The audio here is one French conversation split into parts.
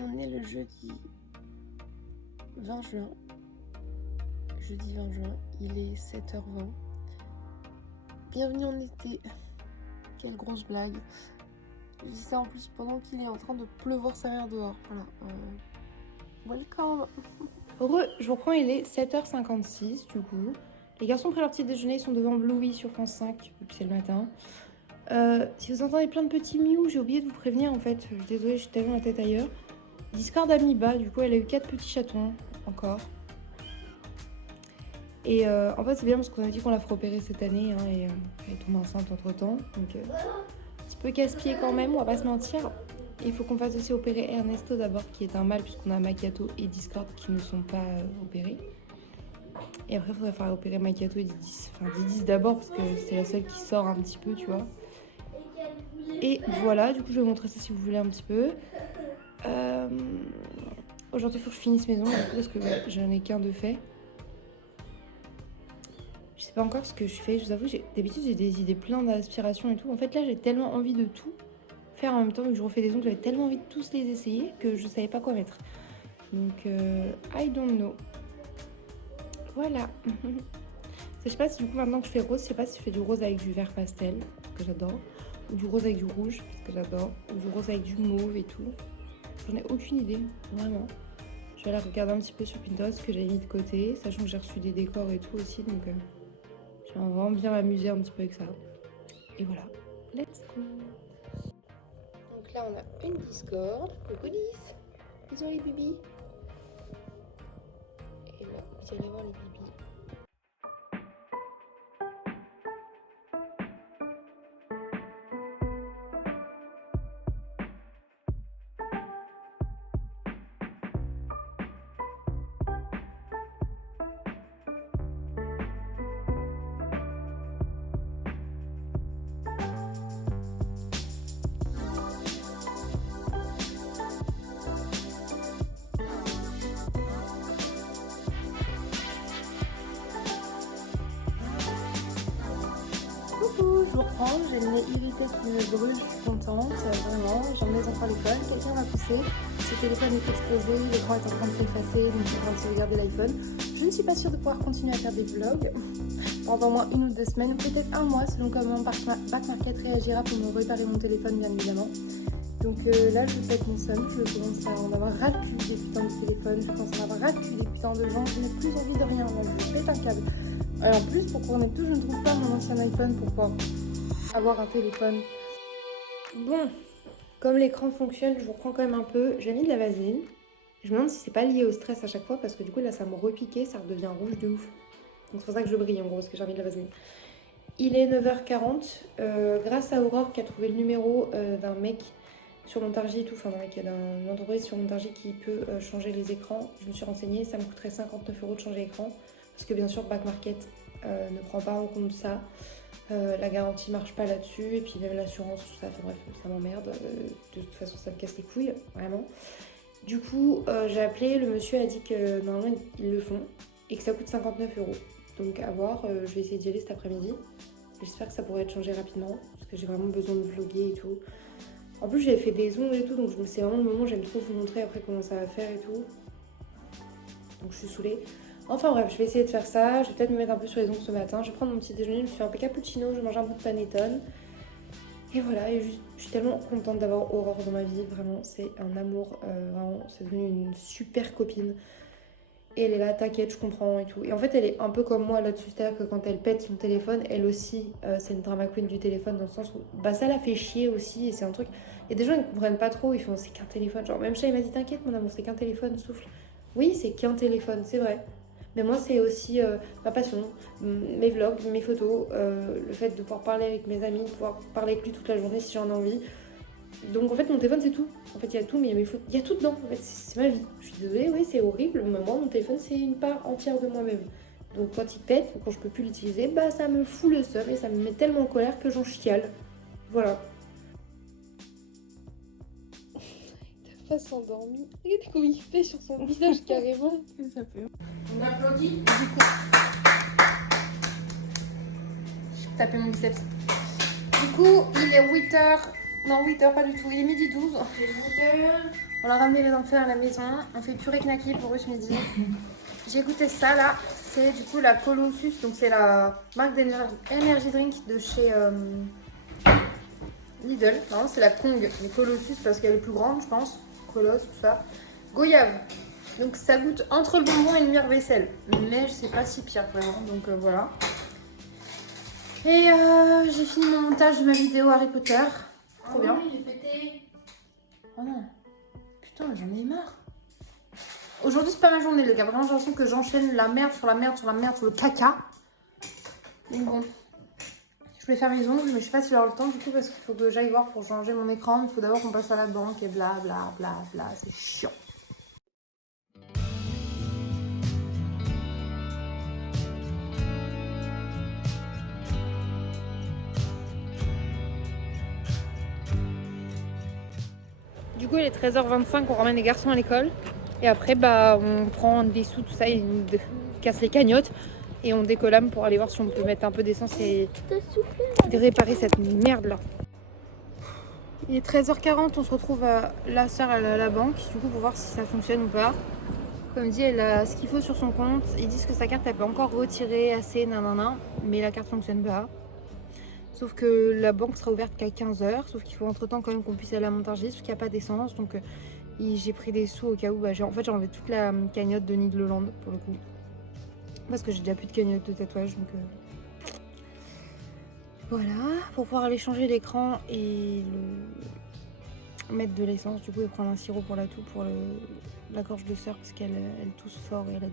On est le jeudi 20 juin. Jeudi 20 juin, il est 7h20. Bienvenue en été. Quelle grosse blague. Je dis ça en plus pendant qu'il est en train de pleuvoir sa mère dehors. Voilà. Welcome. Heureux, je vous reprends, il est 7h56 du coup. Les garçons prennent leur petit déjeuner, ils sont devant Bluey sur France 5, vu que c'est le matin. Si vous entendez plein de petits mious, j'ai oublié de vous prévenir en fait. Je suis désolée, j'ai tellement la tête ailleurs. Discord Amiba, du coup elle a eu 4 petits chatons encore. Et en fait c'est bien parce qu'on a dit qu'on la ferait opérer cette année hein, et elle tombe enceinte entre temps. Donc un petit peu casse-pied quand même, on va pas se mentir. Il faut qu'on fasse aussi opérer Ernesto d'abord qui est un mâle puisqu'on a Makato et Discord qui ne sont pas opérés. Et après il faudrait faire opérer Makato et Didis. Enfin Didis d'abord parce que c'est la seule qui sort un petit peu tu vois. Et voilà, du coup je vais vous montrer ça si vous voulez un petit peu. Aujourd'hui il faut que je finisse maison parce que ouais, j'en ai qu'un de fait. Je sais pas encore ce que je fais, je vous avoue, d'habitude j'ai des idées plein d'aspiration et tout. En fait là j'ai tellement envie de tout faire en même temps, vu que je refais des ongles, j'avais tellement envie de tous les essayer que je savais pas quoi mettre. Donc I don't know. Voilà. Je sais pas si du coup maintenant que je fais rose, je sais pas si je fais du rose avec du vert pastel, que j'adore, ou du rose avec du rouge, parce que j'adore, ou du rose avec du mauve et tout. J'en ai aucune idée, vraiment. Je vais aller regarder un petit peu sur Pinterest ce que j'avais mis de côté, sachant que j'ai reçu des décors et tout aussi, donc je vais vraiment bien m'amuser un petit peu avec ça. Et voilà, let's go. Donc là on a une Discord, coucou 10, bisous les bibis. Et là, vous allez voir les bibis. Coucou, je vous reprends, j'ai le nez irrité qui me brûle, je suis contente, vraiment, j'emmène les enfants à l'école, quelqu'un m'a poussé, ce téléphone est explosé, l'écran est en train de s'effacer, donc je suis en train de sauvegarder l'iPhone. Je ne suis pas sûre de pouvoir continuer à faire des vlogs pendant au moins 1 ou 2 semaines, peut-être 1 mois, selon comment Back Market réagira pour me réparer mon téléphone, bien évidemment. Donc là, je pète mon somme, je commence à en avoir ras le cul des putains de téléphones, je commence à en avoir ras le cul des putains de gens, je n'ai plus envie de rien, là, je pète un câble. En plus, pour couronner tout, je ne trouve pas mon ancien iPhone pour pouvoir avoir un téléphone. Bon, comme l'écran fonctionne, je vous reprends quand même un peu. J'ai mis de la vaseline. Je me demande si c'est pas lié au stress à chaque fois parce que du coup là ça me repiquait, ça redevient rouge de ouf. Donc c'est pour ça que je brille en gros parce que j'ai mis de la vaseline. Il est 9h40. Grâce à Aurore qui a trouvé le numéro d'un mec sur Montargis et tout, enfin d'un entreprise sur Montargis qui peut changer les écrans. Je me suis renseignée, ça me coûterait 59 € de changer l'écran. Parce que bien sûr, Back Market ne prend pas en compte ça. La garantie marche pas là-dessus. Et puis même l'assurance, tout ça, enfin bref, ça m'emmerde. De toute façon, ça me casse les couilles, vraiment. Du coup, j'ai appelé, le monsieur a dit que normalement, ils le font. Et que ça coûte 59 €. Donc à voir, je vais essayer d'y aller cet après-midi. J'espère que ça pourrait être changé rapidement. Parce que j'ai vraiment besoin de vlogger et tout. En plus, j'avais fait des ongles et tout. Donc c'est vraiment le moment où j'aime trop vous montrer après comment ça va faire et tout. Donc je suis saoulée. Enfin bref, je vais essayer de faire ça. Je vais peut-être me mettre un peu sur les ongles ce matin. Je vais prendre mon petit déjeuner, je me suis fait un peu cappuccino, je mange un bout de panettone. Et voilà, et je suis tellement contente d'avoir Aurore dans ma vie. Vraiment, c'est un amour. Vraiment, c'est devenu une super copine. Et elle est là, t'inquiète, je comprends et tout. Et en fait, elle est un peu comme moi là-dessus. C'est-à-dire que quand elle pète son téléphone, elle aussi, c'est une drama queen du téléphone dans le sens où bah, ça la fait chier aussi. Et c'est un truc. Il y a des gens qui ne comprennent pas trop. Ils font c'est qu'un téléphone. Genre, même Chat, il m'a dit t'inquiète, mon amour, c'est qu'un téléphone, souffle. Oui, c'est qu'un téléphone, c'est vrai. Mais moi, c'est aussi ma passion, mes vlogs, mes photos, le fait de pouvoir parler avec mes amis, de pouvoir parler avec lui toute la journée si j'en ai envie. Donc en fait, mon téléphone, c'est tout. En fait, il y a tout, mais il y a tout dedans. En fait, c'est ma vie. Je suis désolée, oui, c'est horrible, mais moi, mon téléphone, c'est une part entière de moi-même. Donc quand il pète, ou quand je peux plus l'utiliser, bah ça me fout le seum et ça me met tellement en colère que j'en chiale. Voilà. Face endormie. Regardez comment il fait sur son visage carrément. Qu'est-ce que ça fait? On applaudit. Du coup, je tapais mon biceps. Du coup, il est 8h. Non, 8h, pas du tout. Il est 12h12. Il est 8h. On a ramené les enfants à la maison. On fait purée knacky pour eux ce midi. J'ai goûté ça là. C'est du coup la Colossus. Donc c'est la marque d'énergie drink de chez Lidl. Non, c'est la Kong. Mais Colossus parce qu'elle est plus grande, je pense. Colosse, tout ça. Goyave. Donc ça goûte entre le bonbon et le mire-vaisselle. Mais c'est pas si pire vraiment. Donc voilà. Et j'ai fini mon montage de ma vidéo Harry Potter. Trop bien. J'ai pété. Oh non. Putain, j'en ai marre. Aujourd'hui, c'est pas ma journée, les gars. Vraiment, j'ai l'impression que j'enchaîne la merde sur la merde sur la merde sur le caca. Donc bon. Je voulais faire mes ongles, mais je sais pas si j'aurai le temps du coup parce qu'il faut que j'aille voir pour changer mon écran. Il faut d'abord qu'on passe à la banque et bla bla bla bla. C'est chiant. Du coup, il est 13h25, on ramène les garçons à l'école. Et après, bah, on prend des sous, tout ça, et on casse les cagnottes. Et on décollame pour aller voir si on peut mettre un peu d'essence et réparer cette merde là. Il est 13h40, on se retrouve à la sœur à la banque, du coup pour voir si ça fonctionne ou pas. Comme dit, elle a ce qu'il faut sur son compte. Ils disent que sa carte elle peut encore retirer assez, nanana, mais la carte fonctionne pas. Sauf que la banque sera ouverte qu'à 15h, sauf qu'il faut entre temps quand même qu'on puisse aller à Montargis, parce qu'il n'y a pas d'essence. Donc j'ai pris des sous au cas où, j'ai enlevé toute la cagnotte de Nidleland pour le coup. Parce que j'ai déjà plus de cagnotte de tatouage, donc voilà, pour pouvoir aller changer l'écran et mettre de l'essence, du coup, et prendre un sirop pour la toux, pour la gorge de sœur, parce qu'elle tousse fort et elle a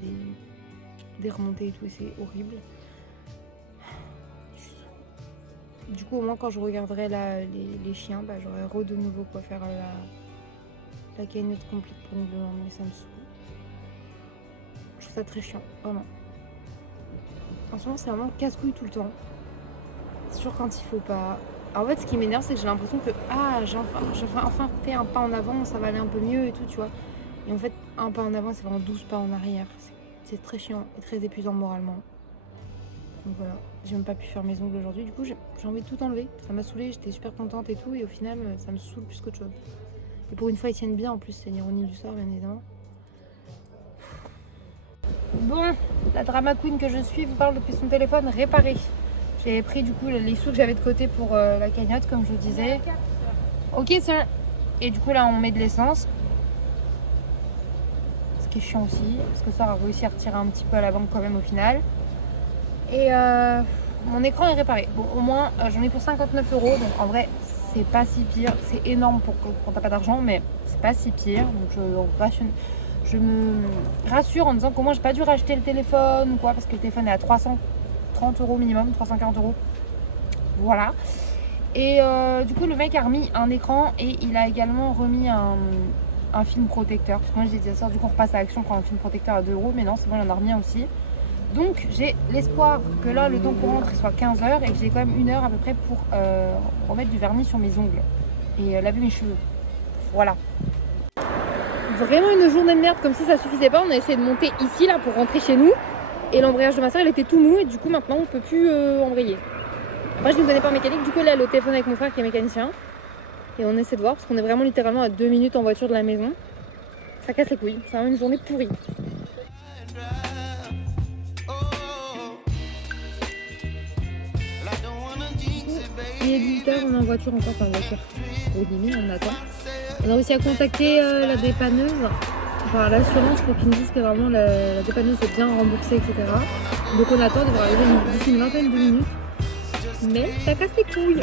des remontées et tout, et c'est horrible. Du coup, au moins, quand je regarderai les chiens, bah, j'aurai de nouveau quoi faire la cagnotte complète pour nous demander, mais ça me saoule. Je trouve ça très chiant, vraiment. En ce moment, c'est vraiment casse-couille tout le temps. C'est toujours quand il faut pas. En fait, ce qui m'énerve, c'est que j'ai l'impression que j'ai enfin fait un pas en avant, ça va aller un peu mieux et tout, tu vois. Et en fait, un pas en avant, c'est vraiment 12 pas en arrière. C'est très chiant et très épuisant moralement. Donc voilà, j'ai même pas pu faire mes ongles aujourd'hui. Du coup, j'ai envie de tout enlever. Ça m'a saoulée, j'étais super contente et tout. Et au final, ça me saoule plus qu'autre chose. Et pour une fois, ils tiennent bien. En plus, c'est l'ironie du sort, bien évidemment. Bon, la drama queen que je suis vous parle depuis son téléphone réparé. J'ai pris du coup les sous que j'avais de côté pour la cagnotte, comme je vous disais. Ok, sir. Et du coup, là, on met de l'essence. Ce qui est chiant aussi, parce que ça a réussi à retirer un petit peu à la banque quand même au final. Et mon écran est réparé. Bon, au moins, j'en ai pour 59 €. Donc en vrai, c'est pas si pire. C'est énorme quand t'as pas d'argent, mais c'est pas si pire. Donc je me rassure en disant qu'au moins j'ai pas dû racheter le téléphone ou quoi, parce que le téléphone est à 330 € minimum, 340 €. Voilà. Et du coup, le mec a remis un écran et il a également remis un film protecteur. Parce que moi, j'ai dit à ça, du coup, on repasse à Action pour un film protecteur à 2 €. Mais non, c'est bon, il en a remis un aussi. Donc, j'ai l'espoir que là, le temps pour rentrer soit 15h et que j'ai quand même 1 heure à peu près pour remettre du vernis sur mes ongles et laver mes cheveux. Voilà. Vraiment une journée de merde, comme si ça suffisait pas. On a essayé de monter ici là pour rentrer chez nous et l'embrayage de ma soeur il était tout mou et du coup maintenant on peut plus embrayer. Moi je ne connais pas en mécanique, du coup là le téléphone avec mon frère qui est mécanicien et on essaie de voir parce qu'on est vraiment littéralement à 2 minutes en voiture de la maison. Ça casse les couilles, c'est vraiment une journée pourrie. Il est 18h, on est en voiture encore, enfin en voiture au début, on attend. On a réussi à contacter la dépanneuse, enfin l'assurance pour qu'ils nous disent que vraiment la dépanneuse est bien remboursée, etc. Donc on attend, devrait arriver d'ici une vingtaine de minutes. Mais ça casse les couilles.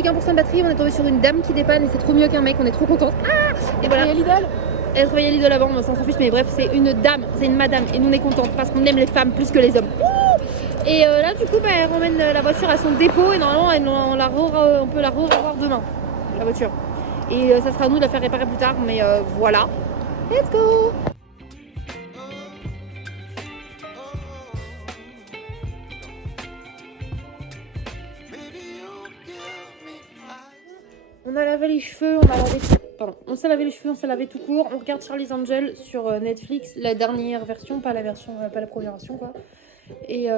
plus qu'1% de batterie, on est tombé sur une dame qui dépanne et c'est trop mieux qu'un mec, on est trop contente. Ah, et voilà. Elle travaillait à Lidl avant, on s'en fiche, mais bref, c'est une dame, c'est une madame et nous on est contente parce qu'on aime les femmes plus que les hommes. Et là du coup elle ramène la voiture à son dépôt et normalement on peut la revoir demain, la voiture. Et ça sera à nous de la faire réparer plus tard, mais voilà. Let's go! On a lavé les cheveux, on s'est lavé les cheveux, on s'est lavé tout court. On regarde Charlie's Angel sur Netflix, la dernière version, pas la première version quoi. Et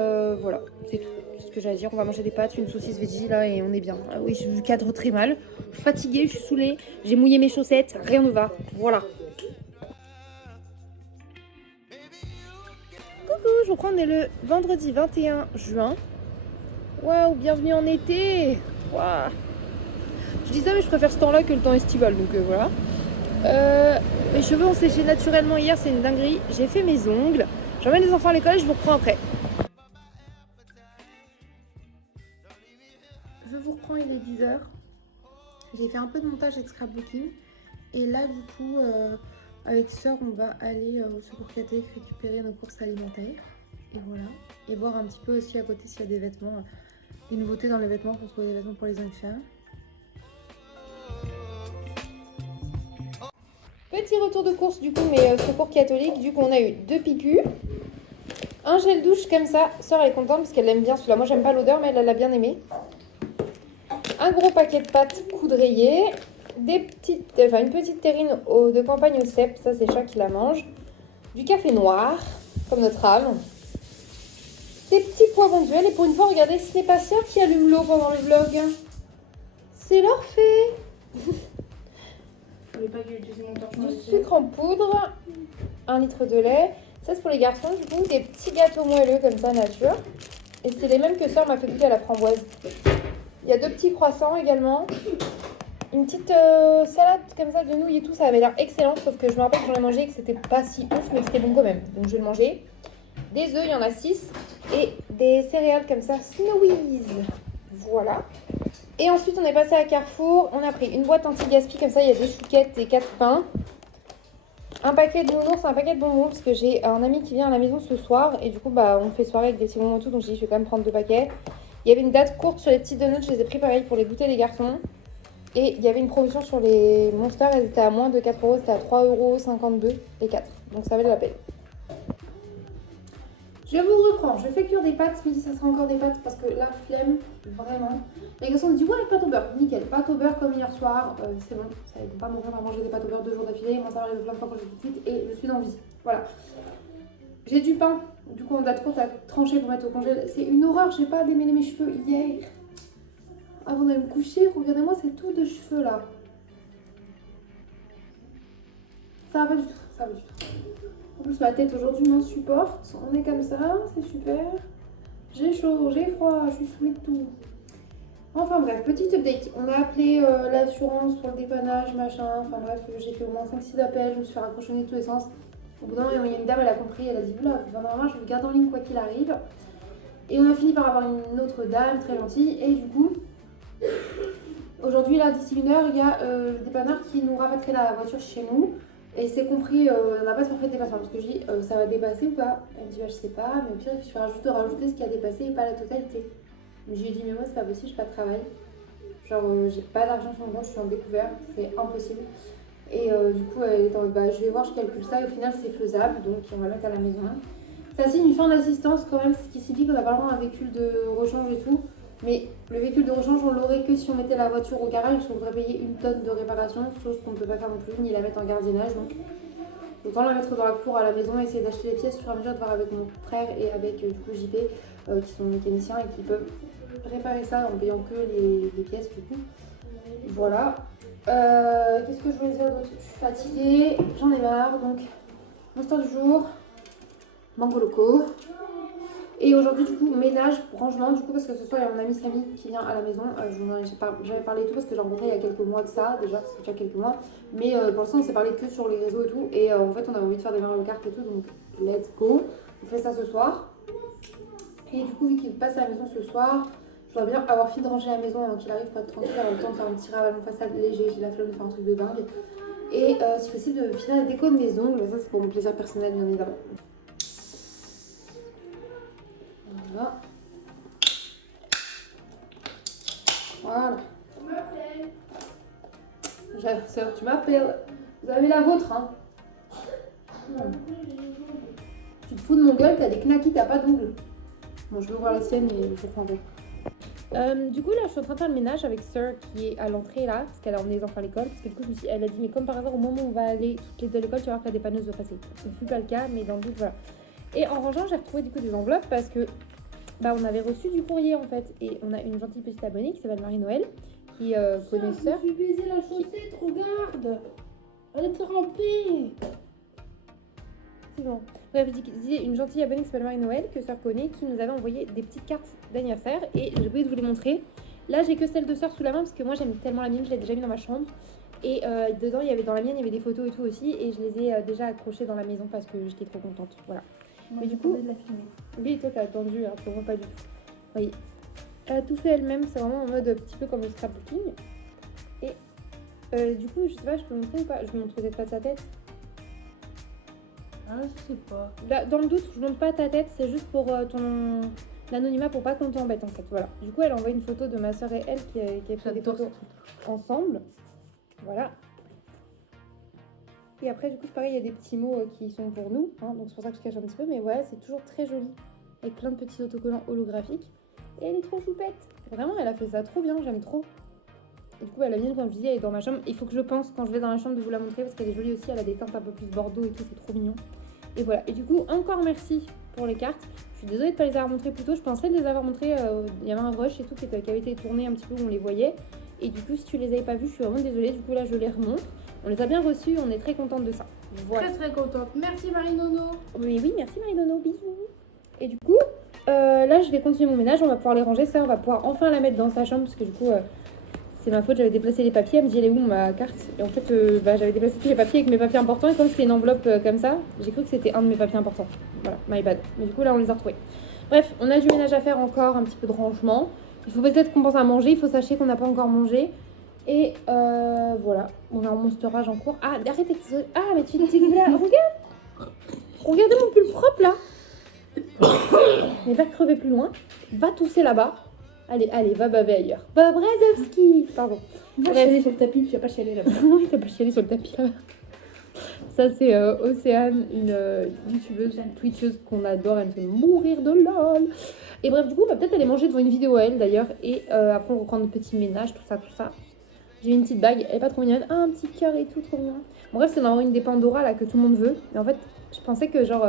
voilà, c'est tout. C'est ce que j'ai à dire. On va manger des pâtes, une saucisse veggie là et on est bien. Ah oui, je cadre très mal. Je suis fatiguée, je suis saoulée. J'ai mouillé mes chaussettes, rien ne va. Voilà. Coucou, je reprends, on est le vendredi 21 juin. Waouh, bienvenue en été. Waouh. Je dis ça mais je préfère ce temps-là que le temps estival, donc voilà. Mes cheveux ont séché naturellement hier, c'est une dinguerie. J'ai fait mes ongles. J'emmène les enfants à l'école et je vous reprends après. Je vous reprends, il est 10h. J'ai fait un peu de montage et de scrapbooking. Et là, du coup, avec Sœur, on va aller au secours catholique récupérer nos courses alimentaires. Et voilà. Et voir un petit peu aussi à côté s'il y a des vêtements, des nouveautés dans les vêtements, pour trouver des vêtements pour les enfants. Petit retour de course du coup, mais secours catholique. Du coup, on a eu 2 piqûres. Un gel douche comme ça. Sœur, elle est contente parce qu'elle aime bien celui-là. Moi, j'aime pas l'odeur, mais elle l'a bien aimé. Un gros paquet de pâtes poudrées, une petite terrine de campagne au cèpe, ça c'est chat qui la mange, du café noir, comme notre âme, des petits poivrons d'huile, et pour une fois, regardez, ce n'est pas Sœur qui allume l'eau pendant le vlog, c'est l'Orphée. Du sucre en poudre, 1 litre de lait, ça c'est pour les garçons, du coup, des petits gâteaux moelleux comme ça, nature, et c'est les mêmes que Sœur m'a fait goûter à la framboise. Il y a 2 petits croissants également. Une petite salade comme ça de nouilles et tout, ça avait l'air excellent. Sauf que je me rappelle que j'en ai mangé et que c'était pas si ouf, mais que c'était bon quand même. Donc je vais le manger. Des œufs, il y en a 6. Et des céréales comme ça, Snowies. Voilà. Et ensuite, on est passé à Carrefour. On a pris une boîte anti-gaspi comme ça. Il y a des chouquettes et 4 pains. Un paquet de nounours, un paquet de bonbons. Parce que j'ai un ami qui vient à la maison ce soir. Et du coup, on fait soirée avec des petits bonbons et tout. Donc j'ai dit, je vais quand même prendre 2 paquets. Il y avait une date courte sur les petites donuts, je les ai pris pareil pour les goûter les garçons. Et il y avait une promotion sur les Monsters, elles étaient à moins de 4 €, c'était à 3,52 € les 4. Donc ça valait la peine. Je vous reprends, je fais cuire des pâtes, ce midi ça sera encore des pâtes parce que la flemme, vraiment. Les garçons me disent ouais, pâtes au beurre, nickel, pâtes au beurre comme hier soir, c'est bon, ça ne va pas mourir à manger des pâtes au beurre 2 jours d'affilée, moi ça m'arrive plein de fois quand je fais tout de suite et je suis dans vie. Voilà. J'ai du pain, du coup en date courte à trancher pour mettre au congèle. C'est une horreur, je n'ai pas démêlé mes cheveux hier. Avant d'aller me coucher, regardez-moi ces tours de cheveux là. Ça va pas du tout, ça va pas du tout. En plus ma tête aujourd'hui m'insupporte, on est comme ça, c'est super. J'ai chaud, j'ai froid, je suis saoulée de tout. Enfin bref, petite update. On a appelé l'assurance pour le dépannage, machin. Enfin bref, j'ai fait au moins 5-6 appels, je me suis fait raccrochonner de tous les sens. Au bout d'un moment, il y a une dame, elle a compris, elle a dit oula, normalement je vous garde en ligne quoi qu'il arrive. Et on a fini par avoir une autre dame très gentille. Et du coup, aujourd'hui, là, d'ici 1 heure, il y a le dépanneur qui nous rapatrierait la voiture chez nous. Et c'est compris, on n'a pas de forfait de dépassement. Parce que je dis, ça va dépasser ou pas? Elle me dit, bah, je sais pas, mais au pire, il suffira juste de rajouter ce qui a dépassé et pas la totalité. Mais je lui ai dit, mais moi, c'est pas possible, j'ai pas de travail. Genre, j'ai pas d'argent sur mon compte, je suis en découvert, c'est impossible. Et du coup, elle est en mode, bah, je vais voir, je calcule ça, et au final, c'est faisable, donc on va le mettre à la maison. Ça signe une fin d'assistance quand même, ce qui signifie qu'on n'a pas le droit à un véhicule de rechange et tout. Mais le véhicule de rechange, on l'aurait que si on mettait la voiture au garage, parce qu'on devrait payer 1 tonne de réparation, chose qu'on ne peut pas faire non plus, ni la mettre en gardiennage. Donc, autant la mettre dans la cour à la maison, essayer d'acheter les pièces au fur et à mesure, de voir avec mon frère et avec du coup JP, qui sont mécaniciens et qui peuvent réparer ça en payant que les pièces du coup. Voilà. Qu'est-ce que je voulais dire d'autre? Je suis fatiguée, j'en ai marre, donc monster du jour, mango loco. Et aujourd'hui, du coup, ménage, rangement, du coup, parce que ce soir, il y a mon ami Samy qui vient à la maison. J'avais parlé et tout parce que j'ai rencontré il y a quelques mois de ça, déjà, c'est déjà quelques mois. Mais pour l'instant, on s'est parlé que sur les réseaux et tout. Et en fait, on avait envie de faire des Mario Kart et tout, donc let's go. On fait ça ce soir. Et du coup, vu qu'il passe à la maison ce soir, Je voudrais bien avoir fini de ranger la maison avant qu'il arrive pour être tranquille, avoir le temps de faire un petit ravage en façade léger, j'ai la flemme de faire un truc de dingue. Et si possible de finir les décos de mes ongles, ça c'est pour mon plaisir personnel bien évidemment. Voilà. Voilà. Sœur, tu m'appelles. Vous avez la vôtre, hein. Tu te fous de mon gueule, t'as des knackis, t'as pas d'ongles. Bon, je vais voir la sienne et je reprends un du coup, là, je suis en train de faire le ménage avec Sœur qui est à l'entrée là, parce qu'elle a emmené les enfants à l'école. Parce que du coup, elle a dit, mais comme par hasard, au moment où on va aller toutes les deux à l'école, tu vas voir que la dépanneuse va passer. Ce ne fut pas le cas, mais dans le doute, voilà. Et en rangeant, j'ai retrouvé du coup des enveloppes parce que bah, on avait reçu du courrier en fait. Et on a une gentille petite abonnée qui s'appelle Marie-Noël qui connaît Sœur. Je me suis baisé la chaussette, regarde. Elle est trempée. C'est bon. Bref, je disais une gentille abonnée qui s'appelle Marie-Noël, que Sœur connaît, qui nous avait envoyé des petites cartes d'anniversaire. Et j'ai oublié de vous les montrer. Là, j'ai que celle de Sœur sous la main parce que moi j'aime tellement la mienne, je l'ai déjà mis dans ma chambre. Et dedans, dans la mienne, il y avait des photos et tout aussi. Et je les ai déjà accrochées dans la maison parce que j'étais trop contente. Voilà. Moi, mais du j'ai coup, tenté de la filmer. oui, toi t'as attendu, alors pour moi pas du tout. Oui. Elle a tout fait elle-même, c'est vraiment en mode un petit peu comme le scrapbooking. Et du coup, je sais pas, je peux montrer ou pas? Je vous montre peut-être pas sa tête. Ah, je sais pas. Là, dans le doute, je montre pas ta tête, c'est juste pour ton anonymat pour pas qu'on t'embête en fait. Voilà. Du coup, elle a envoyé une photo de ma soeur et elle qui a pris des photos ensemble. Voilà. Et après, du coup, c'est pareil, il y a des petits mots qui sont pour nous, hein, donc c'est pour ça que je cache un petit peu, mais voilà, c'est toujours très joli, avec plein de petits autocollants holographiques. Et elle est trop choupette. Vraiment, elle a fait ça trop bien, j'aime trop. Et du coup, la mienne, comme je dis, elle est dans ma chambre. Il faut que je pense, quand je vais dans la chambre, de vous la montrer, parce qu'elle est jolie aussi, elle a des teintes un peu plus bordeaux et tout, c'est trop mignon. Et voilà, et du coup, encore merci pour les cartes. Je suis désolée de ne pas les avoir montrées plus tôt, je pensais les avoir montrées, il y avait un rush et tout qui avait été tourné un petit peu où on les voyait. Et du coup, si tu les avais pas vues, je suis vraiment désolée, du coup là, je les remonte. On les a bien reçus, on est très contente de ça. Voilà. Très très contente. Merci Marie-Nono. Oui, merci Marie-Nono, bisous. Et du coup, là, je vais continuer mon ménage, on va pouvoir les ranger, ça, on va pouvoir enfin la mettre dans sa chambre, parce que du coup, c'est ma faute, j'avais déplacé les papiers, elle me dit, elle est où ma carte? Et en fait, j'avais déplacé tous les papiers avec mes papiers importants, et comme c'était une enveloppe comme ça, j'ai cru que c'était un de mes papiers importants. Voilà, my bad. Mais du coup, là, on les a retrouvés. Bref, on a du ménage à faire encore, un petit peu de rangement. Il faut peut-être qu'on pense à manger, il faut sachez qu'on n'a pas encore mangé. Et voilà, on est en monsterage en cours. Ah, arrêtez de... Ah, mais tu es là, regarde. Regardez mon pull propre, là. Mais va crever plus loin. Va tousser là-bas. Allez, va baver ailleurs. Bobrazowski. Pardon. Va chialer sur le tapis, tu vas pas chialer là-bas. Oui, t'as pas chialé sur le tapis là-bas. Ça, c'est Océane, une youtubeuse, une twitcheuse qu'on adore. Elle me fait mourir de lol. Et bref, du coup, on va peut-être aller manger devant une vidéo à elle d'ailleurs. Et après, on reprend notre petit ménage, tout ça. J'ai une petite bague, elle est pas trop mignonne. Ah, un petit cœur et tout, trop mignon. Bon, bref, c'est vraiment une des Pandora là que tout le monde veut. Mais en fait, je pensais que genre,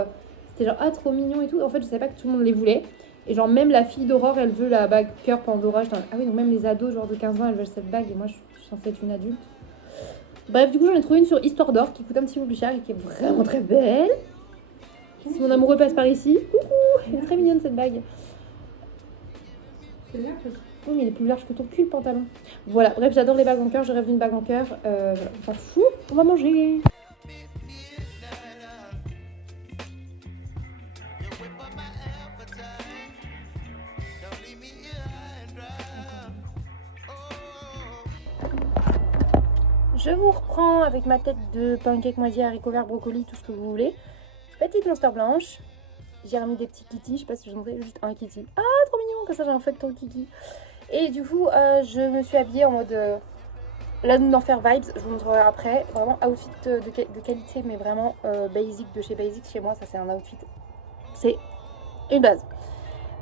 c'était genre, ah, trop mignon et tout. En fait, je savais pas que tout le monde les voulait. Et genre, même la fille d'Aurore, elle veut la bague cœur Pandora. Ah oui, donc même les ados, genre de 15 ans, elles veulent cette bague. Et moi, je suis censée être une adulte. Bref, du coup, j'en ai trouvé une sur Histoire d'Or qui coûte un petit peu plus cher et qui est vraiment très belle. Si mon amoureux passe par ici, coucou, elle est très mignonne cette bague. C'est là que Oui, mais il est plus large que ton cul, le pantalon. Voilà, bref, j'adore les bagues en cœur, je rêve d'une bague en cœur. Voilà, on s'en fout, on va manger. Je vous reprends avec ma tête de pancake moisi, haricots verts, brocoli, tout ce que vous voulez. Petite monster blanche. J'ai remis des petits kitty, je sais pas si je vous montrais, juste un kitty. Ah, trop mignon, comme ça j'ai un feuilleton kiki. Et du coup, je me suis habillée en mode la Noon d'Enfer vibes, je vous montrerai après. Vraiment outfit de qualité, mais vraiment basic de chez Basic. Chez moi, ça c'est un outfit, c'est une base.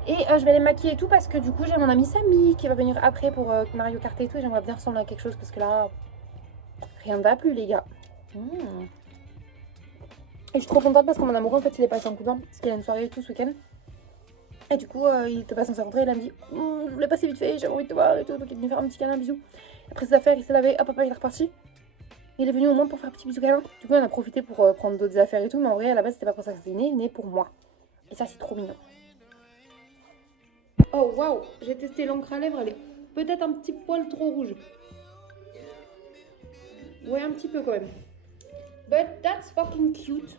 Et je vais aller me maquiller et tout parce que du coup, j'ai mon amie Samy qui va venir après pour Mario Kart et tout. Et j'aimerais bien ressembler à quelque chose parce que là, rien ne va plus les gars. Et je suis trop contente parce que mon amoureux en fait il est passé en coup de vent parce qu'il a une soirée et tout ce week-end. Et du coup il était pas censé rentrer, il a me dit je voulais passer vite fait, j'avais envie de te voir et tout. Donc il est venu faire un petit câlin, un bisou. Après ses affaires il s'est lavé, hop papa il est reparti. Il est venu au moins pour faire un petit bisou câlin. Du coup on a profité pour prendre d'autres affaires et tout. Mais en vrai à la base c'était pas pour ça que c'était né, il est né pour moi. Et ça c'est trop mignon. Oh waouh, j'ai testé l'encre à lèvres, elle est peut-être un petit poil trop rouge. Ouais un petit peu quand même. But that's fucking cute.